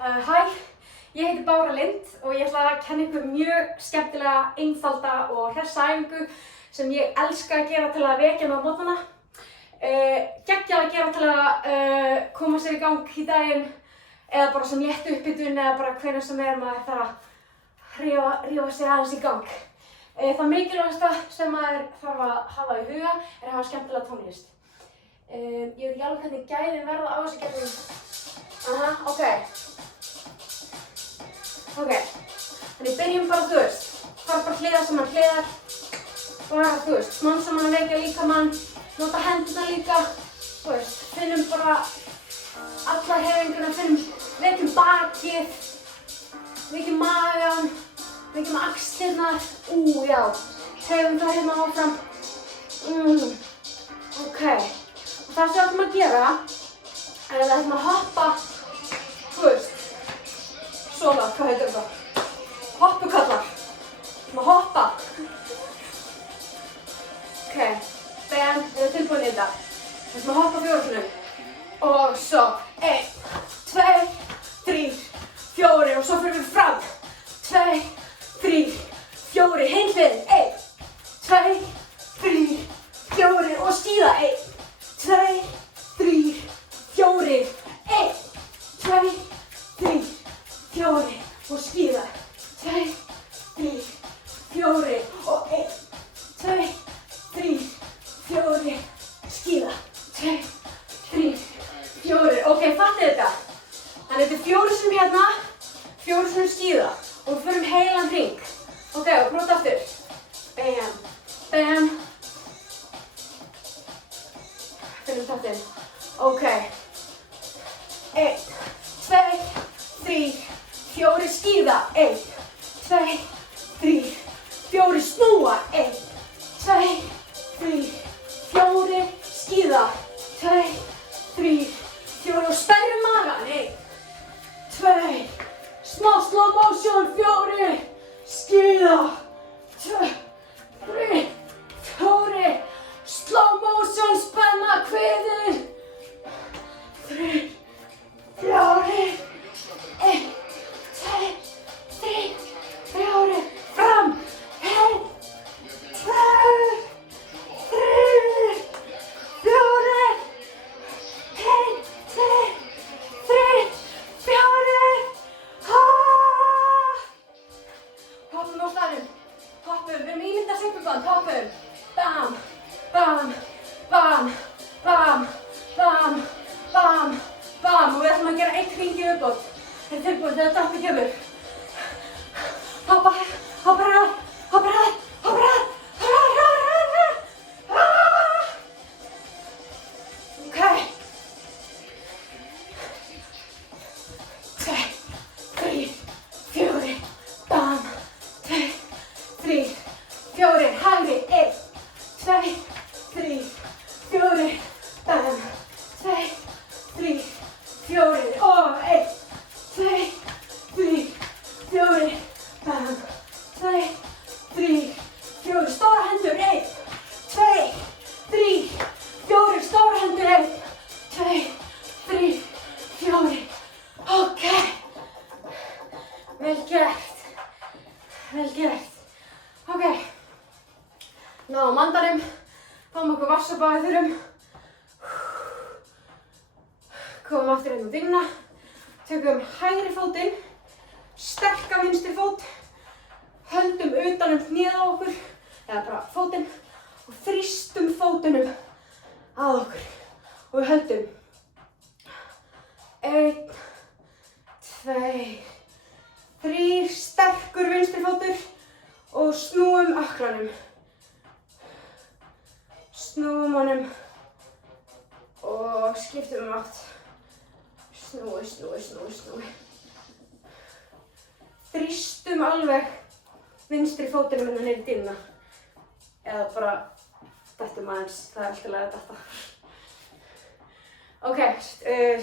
Hæ, ég heiti Bára Lind og ég ætla að kenna ykkur mjög skemmtilega, einfalda og hressa æfingu sem ég elska að gera til að vekja mig á morgnana. Geggjað að gera til að koma sér í gang í daginn eða bara sem létt upphitun eða bara hvenær sem maður þarf að rífa sig aðeins í gang. Það mikilvægasta sem maður þarf að hafa í huga er að hafa skemmtilega tónlist. Ég veit ekki alveg hvernig gæðin verða á þessu gegnum. Ok, þannig byrjum bara, fara bara hliðar saman hliðar, bara, smám saman að vekja líkamann, nota hendurnar líka, finnum bara alla hreyfinguna, vekjum bakið, vekjum magann, vekjum axlirnar, já, hreyfum það hérna áfram, ok, og það sem við ætlum að gera er að við ætlum að hoppa, svona, hvað heitir þetta? Hoppukallar. Við ætlum að hoppa. Ok, bam, við tilbúin í þetta. Við ætlum að hoppa 4 sinnum. Og svo, 1, 2, 3, 4 og svo fyrir við fram. 2, 3, 4, hinn hliðin. 1, 2, 3, 4 og skíða. 1, 2, 3, 4, 1, 2, 3, 4 og skíða. 2, 3, 4 og 1, 2, 3, 4, skíða. 2, 3, 4. Ok, fattið þetta? Þannig þetta er 4 sinnum hérna, 4 sinnum skíða og við förum heilan hring. Ok, og prófa aftur. Bam, bam. Finnum taktinn. Ok. 1, 2, 3, 4, skíða, 1, 2, 3, 4, snúa, 1, 2, 3, 4, skíða, 2, 3, 4 og sperrum magann, 1, 2, smá slow motion, 4, skíða, 2, 3, 4, slow motion, spenna kviðinn, 3, 4, 1, 2, 3, 4, fram, 1, 2, 3, 4, 1, 2, 3, 4, hoppum á staðnum, hoppum, við erum ímynda sveifluband, hoppum, bam, bam, bam, bam, bam, bam, bam og við ætlum að gera 1 hring í viðbót. Þetta er tilbúin þegar dampið kemur. Hoppa, hoppa hraðar, hoppa hraðar, hoppa hraðar, hraðar. Ok. 2, 3, 4, bam, 2, 3, 4, hægri, 1, 2, 3, 4, bam, 2, 3, 4 og 1, 2, 3, 4, bam, 2, 3, 4, stóra hendur, 1, 2, 3, 4, stóra hendur, 1, 2, 3, 4, ok, vel gert, ok, náðum andanum, fáum okkur vatnssopa við þurfum, komum aftur inn á dýnuna, tökum hægri fótinn, sterka vinstri fót, höldum utan hnéð á okkur, eða bara fótinn og þrýstum fótunum að okkur og við höldum 1, 2, 3, sterkur vinstri fótur og snúum ökklanum, snúum honum og skiptum átt. Snúi. Þrýstum alveg vinstri fótinn minna niður í dýnuna. Eða bara dettum aðeins, það er alltaf að detta. Ok,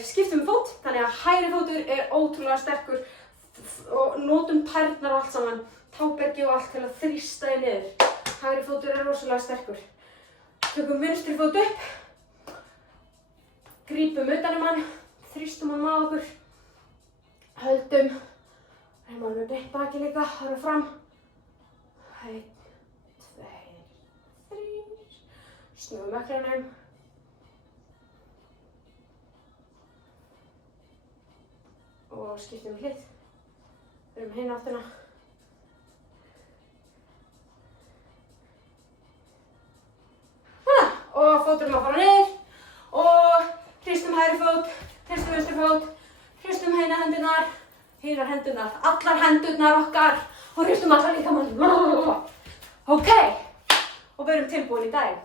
skiptum fót, þannig að hægri fótur er ótrúlega sterkur og notum tærnar og allt saman, tábergi og allt til að þrýsta þig niður. Hægri fótur er rosalega sterkur. Tökum vinstri fót upp, grípum utan hann, þrýstum hann að okkur, höldum höldum. Reynum alveg beint baki líka, horfum fram. 1, 2, 3. Snúum ökklunum. Og skiptum hlið. Förum hinn áttina. Svona, og fóturinn að fara niður. Og hristum hægri fót, hristum vinstri fót, hristum hina hendurnar, hinar hendurnar, allar hendurnar okkar og hristum allar líkamann. Ok, og við erum tilbúin í daginn.